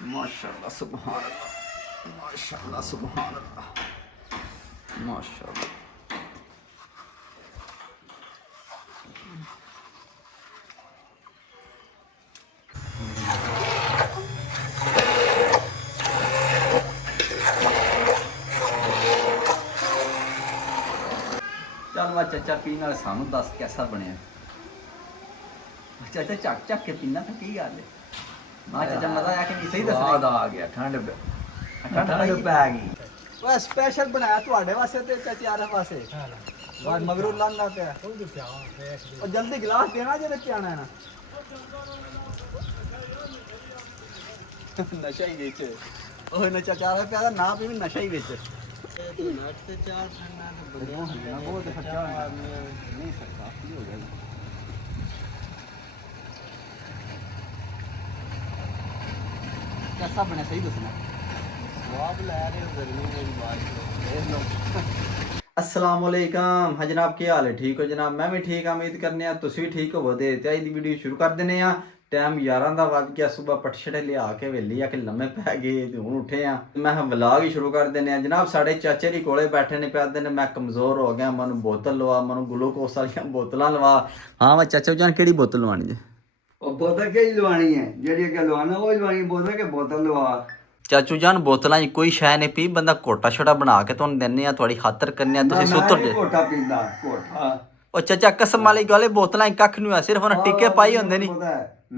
माशाल्लाह सुभान अल्लाह, माशाल्लाह सुभान अल्लाह, माशाल्लाह। चल वा चाचा पीने वाले सानू दस कैसा बनया। चाचा झक झक के पीना फिर की गल है। हाँ चाचा मजा आया कि नहीं सही दसना स्वाद आ गया ठंड ठंड पै गई वो स्पेशल बनाया ਤੁਹਾਡੇ ਵਾਸਤੇ ਤੇ ਚਾਚਿਆਰੇ ਵਾਸਤੇ ਬਾਅਦ ਮਗਰੋਂ ਲਾਂਦਾ ਪਿਆ ਉਹ ਜਲਦੀ ਗਲਾਸ ਦੇਣਾ ਜੇ ਵਿੱਚ ਆਣਾ ਹੈ ਨਾ ਨਸ਼ਾ ਹੀ ਵਿੱਚ ਉਹ ਨਸ਼ਾ ਚਾਰਾ ਪਿਆ ਦਾ ਨਾ ਪੀਵੀ ਨਸ਼ਾ ਹੀ ਵਿੱਚ ਨਟ ਤੇ ਚਾਰ ਖਾਣਾ ਤੇ ਬੜਿਆ ਬਹੁਤ ਖਰਚਾ ਹੋਇਆ ਨਹੀਂ ਸਕਦਾ ਕੀ ਹੋ ਜਾਏਗਾ कैसा बना सही दसना स्वाद लै रहे हो गर्मी मेरी बात अस्सलाम वालेकुम हाँ जनाब की हाल है ठीक हो जनाब मैं भी ठीक हाँ उम्मीद करने तुसी भी ठीक होवो ते अज दी वीडियो शुरू कर दिने आ टाइम 11 दा वज गया सुबह पटछड़े लिया के वेली आके लम्मे पै गए ते हुण उठे आ मैं व्लॉग ही शुरू कर दिने आ जनाब साडे चाचे दी कोले बैठे ने प्यादे ने मैं कमजोर हो गया मैनू बोतल लवा मैनू ग्लूकोस वाली बोतलां लवा हाँ मैं चाचा जान केड़ी बोतल लवानी है बोतल केड़ी लवानी है जेड़ी अगे लवाना वो लवानी बोतल के बोतल लवा चाचू जान बोतलां कोई शै नहीं पी बंदा कोटा छोटा बना के तुहानू दिन्ने आ थोड़ी खातर करने तुसीं सुतर जे कोटा पींदा कोटा ओ चाचा कसम वाली गल बोतलां कख नहीं है सिर्फ उन्हें टिक्के पाई होंदे नहीं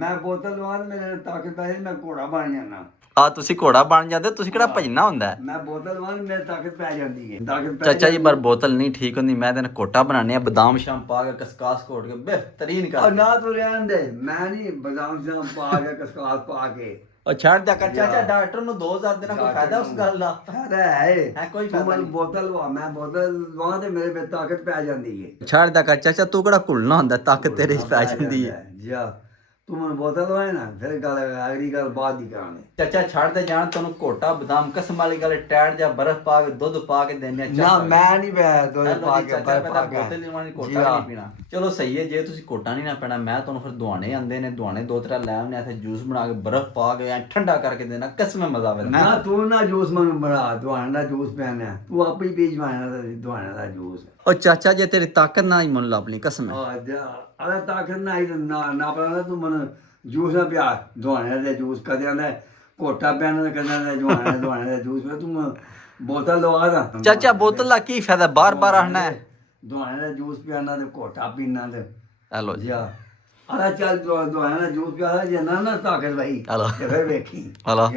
मैं बोतल लवा मेरे ताकत पै मैं घोड़ा बन जाना आ तुसीं घोड़ा बन जांदे तुसीं केड़ा भजना हुंदा है मैं बोतल लवा मेरी ताकत पै जांदी है ताकत चाचा जी पर बोतल नहीं ठीक होंदी मैं तेन कोटा बनाने आ बादाम शाम पा के कसकास घोट के बेहतरीन कर और ना तो रहन दे मैं नहीं बादाम शाम पा के कसकास पा के और छाड़ दिया कर चाचा डॉक्टर नु 2000 देना कोई फायदा उस गल दा फायदा है कोई फायदा नहीं बोतल लवा मैं बोतल लवा ते मेरे में ताकत पै जांदी है छाड़ दिया कर चाचा तू केड़ा घुलना हुंदा ताकत तेरे च पै जांदी है जी तू मन बोतल लवाए ना फिर गल अगली गल बाद ही करांगे चाचा छाड़ दे जान तैनू कोटा बादाम कसम वाली गल टैड जा बर्फ पा के दूध पा के देने ना मैं नहीं पै दूध पा के बर्फ पा के बोतल नहीं कोटा नहीं पीना चलो सही है जे तुसी कोटा नहीं ना पीना मैं तुहानू फिर दुआने आंदे ने दुआने दो त्रै लै आने इत्थे जूस बना के बर्फ पा के ऐ ठंडा करके देना कसम मजा आवे ना तू ना जूस मन बना दुआने दा जूस पीना तू आप ही पी जवाना दुआने दा जूस ओ चाचा जे तेरी ताकत ना ही मन लभनी कसम है अरे ताकत ना ना पता तू मन जूस ना पिया दुआने दा जूस कदे आंदा कोटा पीना ते कदे आंदा दुआने दा जूस तू बोतल लवा दा चाचा बोतल दा की फायदा बार-बार आना है दुआने दा जूस पियाना ते कोटा पीना ते हेलो जी अरे चल दुआने दा जूस पिया जे ना ताकत भाई हेलो ते फिर देखी हेलो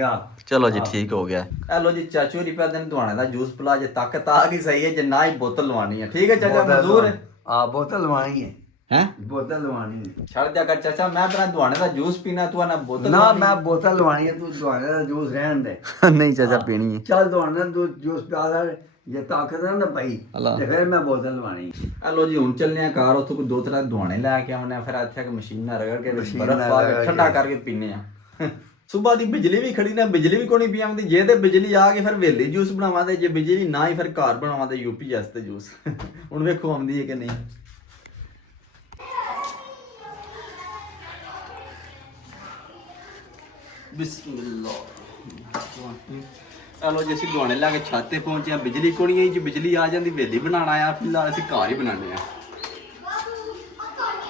चलो जी ठीक हो गया हेलो जी चाचू री पैदन दुआने दा जूस पिला जे ताकत आ गई सही है जे ना ही बोतल लवानी है ठीक है चाचा मंजूर है हां बोतल लवानी है हैं बोतल लवानी है छड़ दिया कर चाचा मैं अपना दुआने दा जूस पीना तू ना बोतल ना मैं बोतल लवानी है तू दुआने दा जूस रहन दे नहीं चाचा पीनी है चल दुआने दा जूस पिया दा ये ताकत है ना भाई ते फिर मैं बोतल लवानी हेलो जी हुन चलने कार उतो को दो तरह दुआने लेके आने फिर इत्थे के मशीनां रगड़ के बर्फ पा के ठंडा करके पीने आ सुबह दी बिजली भी खड़ी ना बिजली भी कोनी पी आंदी जे ते बिजली आ गई फिर वेली जूस बनावा दे जे बिजली ना ही फिर कार बनावा दे यूपी वास्ते जूस हुन वेखो आंदी है कि नहीं हेलो जी असं दुआने लैके छत पे पहुंचे बिजली कोनी आई जी बिजली आ जाती वेली बनाना आया फिलहाल असं घर ही बनाने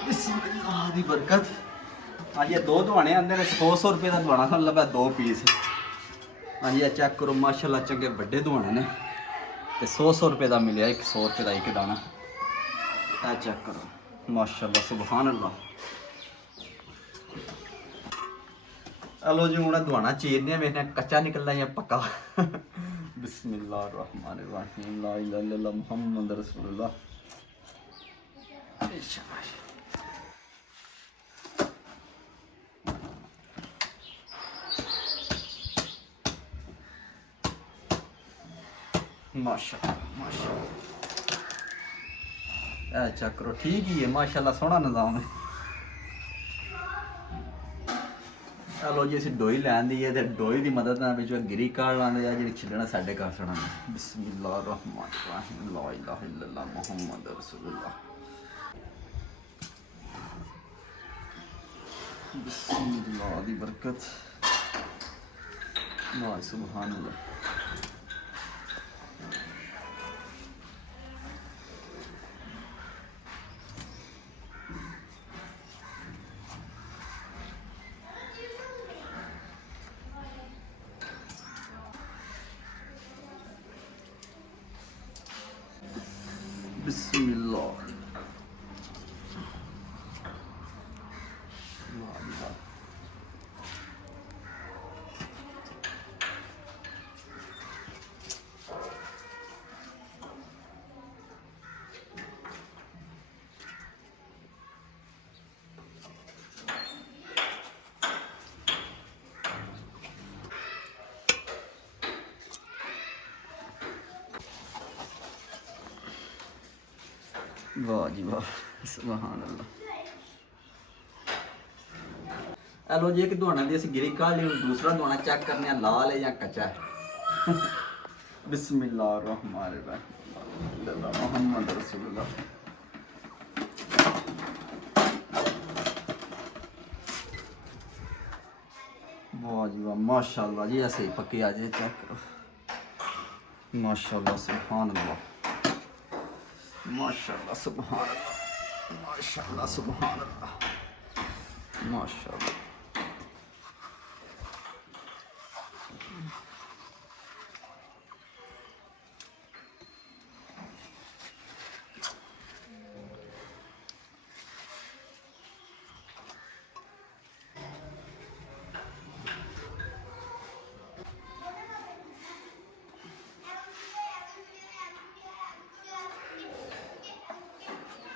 बिस्मिल्लाह दी बरकत हाँ जी दो दुआने आते हैं 100 रुपये का दुआना सानू लभा 2 पीस हाँ जी चेक करो माशाल्लाह चंगे बड़े दुआने ने तो 100 रुपये का मिले 100 रुपये का एक दाना चेक करो माशाल्लाह सुभान अल्लाह हेलो जी हूँ दुआना चीरने मेरे कच्चा निकलना या पक्का बिस्मिल्लाहिर्रहमानिर्रहीम ला इलाहा इल्लल्लाह मुहम्मद रसूलुल्लाह माशाल्लाह माशाल्लाह चेक करो ठीक ही है माशाल्लाह सोहना निजाम है चलो जी असं डोई लैंदी है तो डोई की मदद नाल गिरी काढ़ लाने जी छिलना साढ़े घर सुना बिस्मिल्लाहिर्रहमानिर्रहीम ला इलाहा इल्लल्लाह मुहम्मद रसूलुल्लाह बिस्मिल्लाह दी बरकत ਵਾਹ ਸੁਭਾਨ ਅੱਲਾਹ। बिस्मिल्लाह। वाह जी वाह सुभान अल्लाह। हेलो जी एक दुआना दी गिरी काढ़ ली, दूसरा दुआना चेक करने लाल है या कच्चा है। बिस्मिल्लाहिर्रहमानिर्रहीम मोहम्मद रसूलुल्लाह। वाह जी वाह माशाल्लाह जी ऐसे ही पक्की आ जाए, चेक करो माशाल्लाह सुभान अल्लाह माशाल्लाह सुभान अल्लाह माशाल्लाह सुभान अल्लाह माशाल्लाह।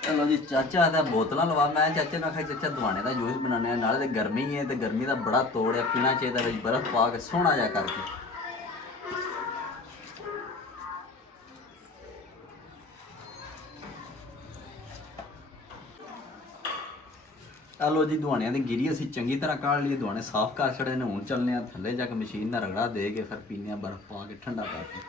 चलो जी चाचा है बोतल लवा, मैं चाचे ने आखा चाचा दवाने का जूस बनाने नाले ते गर्मी है तो गर्मी का बड़ा तोड़ है, पीना चाहिए बर्फ पा के सोहना जा करके। हेलो जी दुआने की गिरी असी चंगी तरह काढ़ लिए, दुआने साफ कर छड़े ने, हूँ चलने थले जाके मशीन का रगड़ा दे के फिर पीने बर्फ पा के ठंडा करके।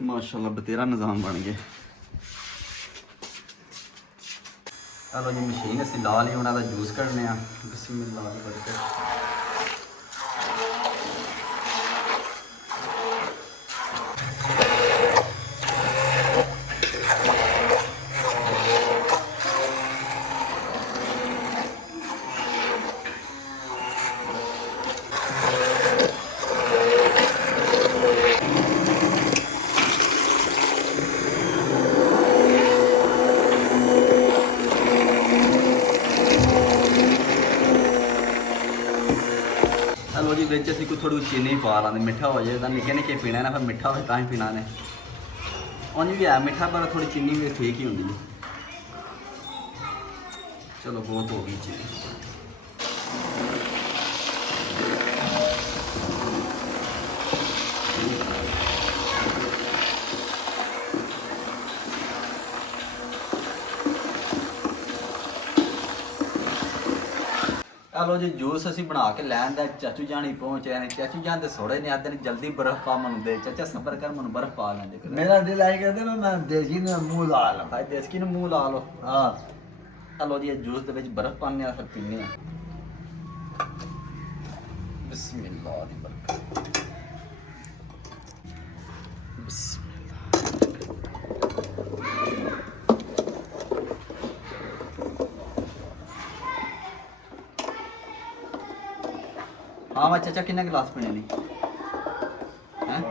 माशाल्लाह बतेरा निज़ाम बन गया। चलो जी मशीन असी ला ली, उन्होंने जूस कढ़ने बिस्मिल्लाह करके। चलो जी बिच असी थोड़ी चीनी पा लाने, मिठा हो जाए निक्के निक्के पीना ना, फिर मिठा हो तां ही पीना ने। उंज भी है मिठा पर थोड़ी चीनी भी ठीक ही होंगी। चलो बहुत हो गई चीनी। चलो जी जूस असी बना के लैन दा चाचू जान ही पहुंच रहे हैं। चाचू जान तो सोड़े ने आते जल्दी बर्फ पा मन दे, चाचा सबर कर मन बर्फ पा लें। मेरा दिल आई कहते मैं देसी ने मुंह ला ला। भाई देसी ने मुंह ला लो। हाँ चलो जी जूस दे विच बर्फ पाने फिर पीने। बिस्मिल्लाह दी बरकत बिस्मिल्लाह। हाँ मैं चाचा किन्ने गिलास पीने नहीं हैं?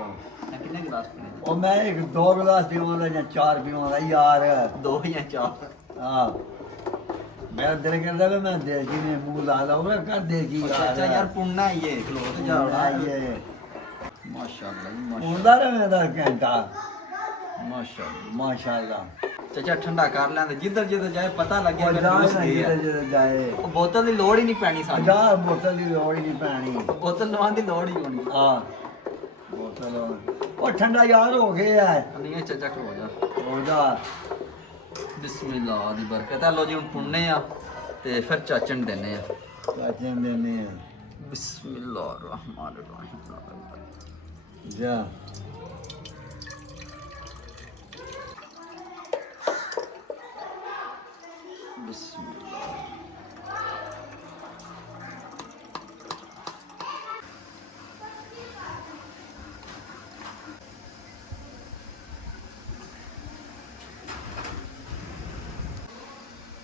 किन्ने गिलास पीने? और मैं एक 2 गिलास पीवांगा या 4 पीवांगा यार। 2 या 4। हाँ मेरा दिल करता है मैं देसी ने मुंह ला ला कर देसी चाचा यार पुण्ना है ये खलो तो जाओ ये माशाल्लाह मुंडा रे मेरा घंटा माशाल्लाह माशाल्लाह। चाचा ठंडा कर लेंदे जिधर जिधर जाए पता लगे और जाए बोतल की लोड़ ही नहीं पैनी सानू। जा बोतल की लोड़ ही नहीं पैनी, बोतल लवान की लोड़ ही होनी। हाँ बोतल और ठंडा यार हो गया है। नहीं है चाचा खलो जा हो जा। बिस्मिल्लाह दी बरकत। लो जी हम पुण्ने आ ते फिर चाचन देने आ। चाचन देने बिस्मिल्लाह रहमान रहीम। जा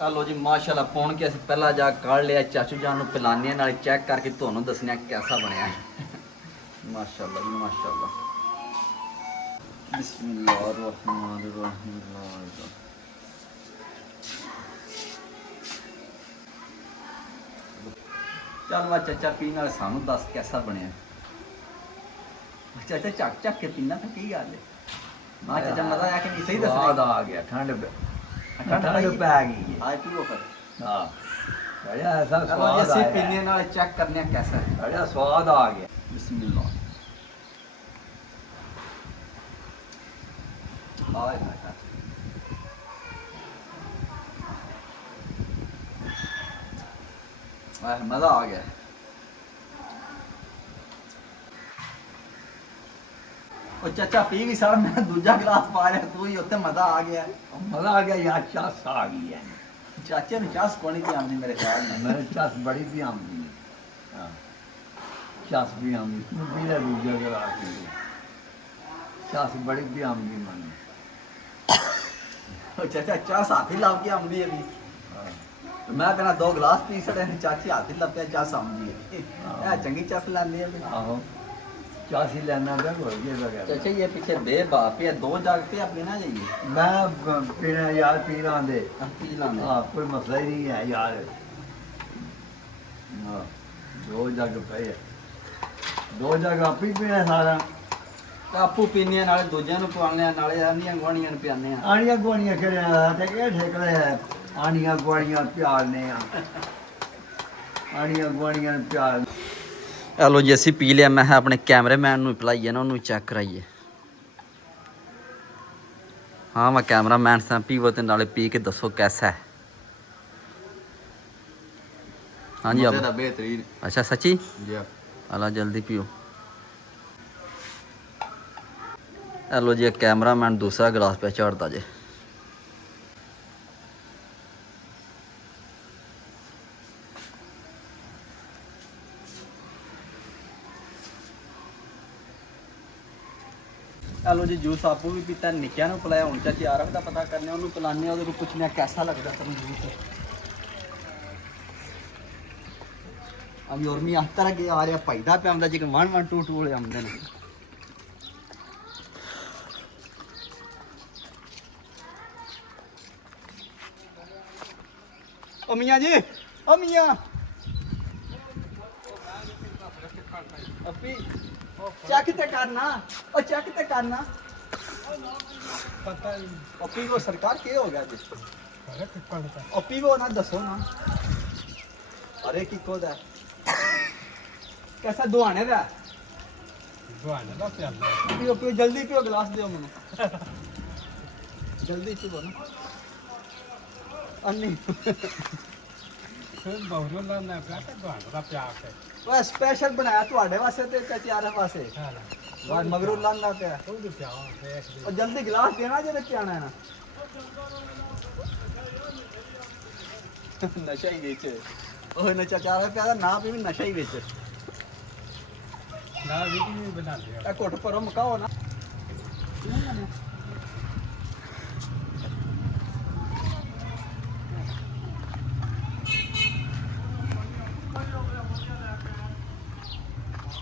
ਲੋ ਜੀ ਮਾਸ਼ਾਅੱਲਾ ਪੌਣ ਕੇ ਅਸੀਂ ਪਹਿਲਾ ਜਾ ਕੱਢ ਲਿਆ ਚਾਚੂ ਜਾਨ ਨੂੰ ਪਿਲਾਨੇ ਨਾਲੇ ਚੈੱਕ ਕਰਕੇ ਤੁਹਾਨੂੰ ਦੱਸਣਾ ਕਿਹਦਾ ਬਣਿਆ ਮਾਸ਼ਾਅੱਲਾ ਜੀ ਮਾਸ਼ਾਅੱਲਾ ਬਿਸਮਿਲ੍ਲਾਹਿਰਰਹਿਮਾਨਿਰਰਹੀਮ ਚੱਲ ਵਾ ਚਾਚਾ ਪੀਣ ਨਾਲ ਸਾਨੂੰ ਦੱਸ ਕਿਹਦਾ ਬਣਿਆ ਚਾਚਾ ਚੱਕ ਚੱਕ ਕੇ ਪੀਣਾ ਤਾਂ ਕੀ ਗੱਲ ਹੈ ਮਾਂ ਚਾਚਾ ਮਜ਼ਾ ਆਇਆ ਕਿ ਨਹੀਂ ਸਹੀ ਸਵਾਦ ਦੱਸਣਾ ਆ ਗਿਆ ਠੰਡ ਠੰਡ ਪੈ ਗਈ ਹੈ ਆਏ ਪੀਓ ਫਿਰ ਹਾਂ ਬੜਾ ਐਸਾ ਚਲੋ ਸਵਾਦ ਅਸੀਂ ਆਇਆ ਪੀਣੇ ਨਾਲ ਚੈੱਕ ਕਰਨੇ ਆ कैसा है ਬੜਾ ਸਵਾਦ ਆ ਗਿਆ बिस्मिल्लाह आए मजा आ गया ओ चाचा पी भी सारा मैं दूजा गिलास पा रहा तू ही उत्ते मजा आ गया ਮਜ਼ਾ ਆ ਗਿਆ ਯਾਰ ਚਾਸ ਆ ਗਈ ਹੈ चाचे ने चास कोनी की आमदी मेरे ख्याल में ਮੇਰੇ ਚਾਸ ਬੜੀ ਵੀ ਆਮਦੀ ਹੈ ਹਾਂ ਚਾਸ ਵੀ ਆਮਦੀ ਤੂੰ ਵੀ ਲੈ ਦੂਜਾ ਕਰਾ ਕੇ ਚਾਸ ਬੜੀ ਵੀ ਆਮਦੀ ਮਨ ओ चाचा चास हाथ ही लाव के आमदी है भी तो मैं कहना 2 गिलास पी सड़े ने चाची हाथ ही लपया चास आमदी है ए चंगी चास लानी है भी ਆਹੋ ਚਾਸ ਹੀ ਲੈਣਾ ਪਿਆ ਕੋਈ ਇਹ ਵਗੈਰਾ चाचा ये पीछे बेबाप है 2 जागते आप लेना चाहिए ਮੈਂ ਪੀਣਾ ਯਾਰ ਪੀਣਾ ਦੇ अब पी लाने ਹਾਂ ਕੋਈ ਮਸਲਾ ਹੀ ਨਹੀਂ ਹੈ ਯਾਰ ਹਾਂ 2 ਜੱਗ ਪਏ 2 ਜੱਗ ਆਪੀ ਪੀਣਾ ਸਾਰਾ ਆਪੂ ਪੀਨੇ ਨਾਲੇ ਦੂਜਿਆਂ ਨੂੰ ਪਵਾਉਂਦੇ ਆ ਨਾਲੇ ਆਂਦੀਆਂ ਗਵਾਣੀਆਂ ਨੂੰ ਪਿਆਉਂਦੇ ਆ ਆਣੀਆਂ ਗੁਆਣੀਆਂ ਕਰਿਆ ਤੇ ਇਹ ਠੇਕਲੇ ਹੈ ਆਣੀਆਂ ਗੁਆਣੀਆਂ ਪਿਆਲਨੇ ਆ ਆਣੀਆਂ ਗੁਆਣੀਆਂ ਨੂੰ ਪਿਆਲ ਲੋ ਜੀ ਅਸੀਂ ਪੀ ਲਿਆ ਮੈਂ ਆਪਣੇ ਕੈਮਰਾਮੈਨ ਨੂੰ ਪਿਲਾਈਏ ਨਾ ਉਹਨੂੰ ਚੈੱਕ ਕਰਾਈਏ ਹਾਂ ਮੈਂ ਕੈਮਰਾਮੈਨ ਸਾਂ ਪੀਵੋ ਤੇ ਨਾਲੇ ਪੀ ਕੇ ਦੱਸੋ कैसा है हाँ जी अब बेहतरीन अच्छा सच्ची जी अला जल्दी पियो लो जी कैमरामैन दूसरा गिलास पे चढ़ता जे लो जी जूस आपको भी पीता निक्या ਨੂੰ ਪਿਲਾਇਆ ਹੁਣ ਚਾਚੀ ਆਰਫ ਦਾ ਪਤਾ ਕਰਨੇ ਉਹਨੂੰ ਪਿਲਾਣੇ ਉਹਦੇ ਨੂੰ ਪੁੱਛਣਾ कैसा लगता ਤੈਨੂੰ ਜੂਸ ਅਭੀ ਹੋਰ ਮੀ ਆਹ ਤਰ੍ਹਾਂ ਕੇ ਆ ਰਿਹਾ ਪੈਦਾ ਪਿਆ ਆਉਂਦਾ ਜੇ ਕਿ 1 1 2 2 ਵਾਲੇ ਆਉਂਦੇ ਨੇ ਓ ਮੀਆਂ ਜੀ ਓ ਮੀਆਂ ਅੱਪੀ ਚੈੱਕ ਤੇ ਕਰਨਾ ਓ ਚੈੱਕ ਤੇ ਕਰਨਾ ਪਤਾ ਨਹੀਂ ਅੱਪੀ ਕੋ ਸਰਕਾਰ ਕੀ ਹੋ ਗਿਆ ਜੀ ਅੱਪੀ ਕੋ ਨਾ ਦੱਸੋ ਨਾ अरे की को दा कैसा दुआने दा पियो पियो जल्दी पियो गिलास दो मैंने जल्दी पियो ना अन्नी वो स्पेशल बनाया ਤੁਹਾਡੇ ਵਾਸਤੇ ਤੇ ਚਾਚਿਆਰੇ ਵਾਸਤੇ ਬਾਅਦ ਮਗਰੋਂ ਲਾਂਦਾ ਪਿਆ ਉਹ ਜਲਦੀ गिलास देना ਜੇ ਬੱਚੇ ਆਣਾ ਹੈ ਨਾ ਨਸ਼ਾ ਹੀ ਵਿੱਚ ਉਹ ਨਸ਼ਾ ਚਾਰਾ ਪਿਆ ਦਾ ਨਾ ਵੀ ਨਸ਼ਾ ਹੀ ਵਿੱਚ ਨਾ ਵੀਡੀਓ ਵੀ ਬਣਾ ਲਿਆ ਇਹ ਘੁੱਟ ਪਰੋਂ ਮਕਾਓ ਨਾ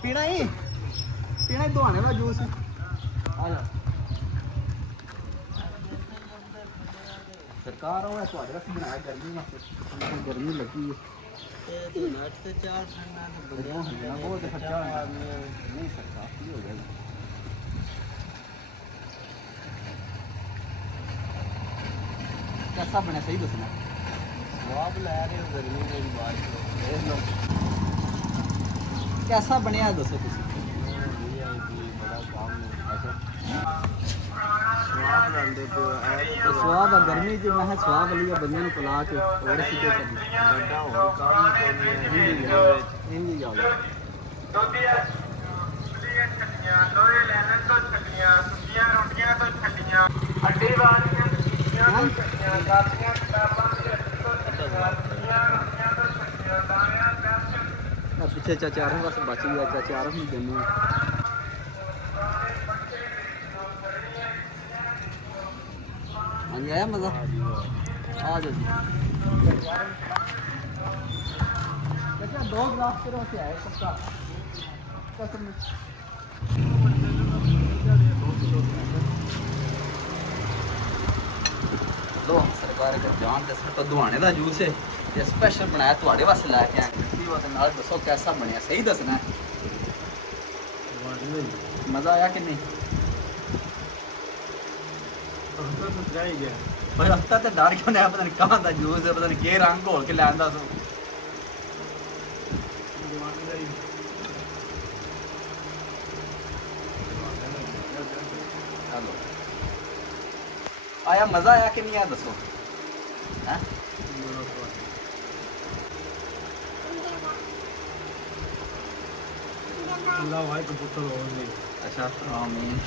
ਪੀਣਾ ਹੀ ਦੁਆਣੇ ਦਾ ਜੂਸ ਆ ਜਾ ਸਰਕਾਰ ਉਹ ਤੁਹਾਡੇ ਵਾਸਤੇ ਬਣਾਇਆ ਗਰਮੀ ਵਾਸਤੇ ਗਰਮੀ ਲੱਗੀ ਹੈ ਤੇ ਨਟ ਤੇ ਚਾਰ ਠੰਡਾ ਤੇ ਬੜਿਆ ਹੁੰਦਾ ਬਹੁਤ ਖਰਚਾ ਹੋਇਆ ਨਹੀਂ ਸਕਦਾ ਕੀ ਹੋ ਗਿਆ कैसा बना सही दसना ਜਵਾਬ ਲੈ ਰਹੇ ਹੋ ਗਰਮੀ ਦੇ ਬਾਅਦ देख लो कैसा बनया दसो तुसी ਬੜਾ ਕੰਮ ਸਵਾਦ ਲੈਂਦੇ ਪਿਓ तो स्वाद आ गर्मी च मैं स्वाद वाली बंदे ਨੂੰ ਪਿਲਾ ਕੇ ਹੋਰ ਸਿੱਧੇ ਕਰਨੀ ਵੱਡਾ ਹੋਰ ਕੰਮ ਕੋਈ ਨਹੀਂ ਇੰਦੀ ਗੱਲ ਦੋਧੀਆਂ ਛੱਡੀਆਂ ਲੋਹੇ ਲੈਣ ਤੋਂ ਛੱਡੀਆਂ ਸੁੱਕੀਆਂ ਰੋਟੀਆਂ ਤੋਂ ਛੱਡੀਆਂ ਅੱਡੇ ਵਾਲੀਆਂ ਛੱਡੀਆਂ ਤੋਂ ਛੱਡੀਆਂ ਕਾਪੀਆਂ ਕਿਤਾਬਾਂ ਦੀਆਂ ਤੋਂ ਛੱਡੀਆਂ ਸੁੱਕੀਆਂ ਰੋਟੀਆਂ ਤੋਂ ਛੱਡੀਆਂ ਦਾਣਿਆਂ ਪੈਸੇ ਪਿੱਛੇ ਚਾਚਾਰਾਂ ਬਸ ਬਚ ਗਿਆ ਚਾਚਾਰਾਂ ਨੂੰ ਦਿੰਨੇ ਹਾਂਜੀ ਆਇਆ ਮਜ਼ਾ ਆ ਜਾਓ ਜੀ ਕਿਹੜਾ 2 ਗਲਾਸ ਕਿਰੋਂ ਸੇ ਆਏ ਪੱਕਾ ਕਸਮ ਲੋ ਸਰਕਾਰ ਦੇ ਜਾਨ ਦੇ ਸੱਟ ਦੁਆਣੇ ਦਾ ਜੂਸ ਹੈ ਇਹ ਸਪੈਸ਼ਲ ਬਣਾਇਆ ਤੁਹਾਡੇ ਵਾਸਤੇ ਲੈ ਕੇ ਆਇਆ ਕੀ ਬਾਤ ਨਾਲ ਦੱਸੋ ਕਿਹਦਾ ਬਣਿਆ ਸਹੀ ਦੱਸਣਾ ਮਜ਼ਾ ਆਇਆ ਕਿ ਨਹੀਂ पर हफ्ता तो डर क्यों नहीं पता नहीं कहाँ का जूस है पता नहीं के रंग घोल के लिया सो आया मजा आया कि नहीं आया दसो हैं अल्लाह भाई को पुत्र हो गई अच्छा आमीन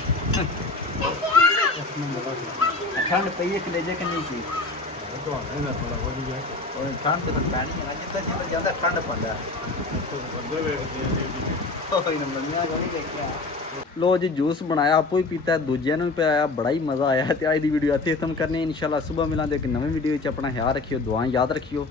ठंड पई है कलेजे कि नहीं की तो है ना थोड़ा हो गया और ठंड तो पैनी है जितना जितना ज्यादा ठंड पड़ता तो बंदे वे ਕੋਈ ਨਾ ਮੰਨਿਆ ਨਹੀਂ ਦੇਖਿਆ ਲੋ ਜੀ ਜੂਸ ਬਣਾਇਆ ਆਪੋ ਹੀ ਪੀਤਾ ਦੂਜਿਆਂ ਨੂੰ ਵੀ ਪਿਆਇਆ ਬੜਾ ਹੀ ਮਜ਼ਾ ਆਇਆ ਤੇ ਅੱਜ ਦੀ ਵੀਡੀਓ ਇੱਥੇ ਖਤਮ ਕਰਨੀ ਇਨਸ਼ਾਅੱਲਾ ਸਵੇਰ ਮਿਲਾਂਗੇ ਇੱਕ ਨਵੀਂ ਵੀਡੀਓ ਵਿੱਚ ਆਪਣਾ ਖਿਆਲ ਰੱਖਿਓ ਦੁਆਵਾਂ ਯਾਦ ਰੱਖਿਓ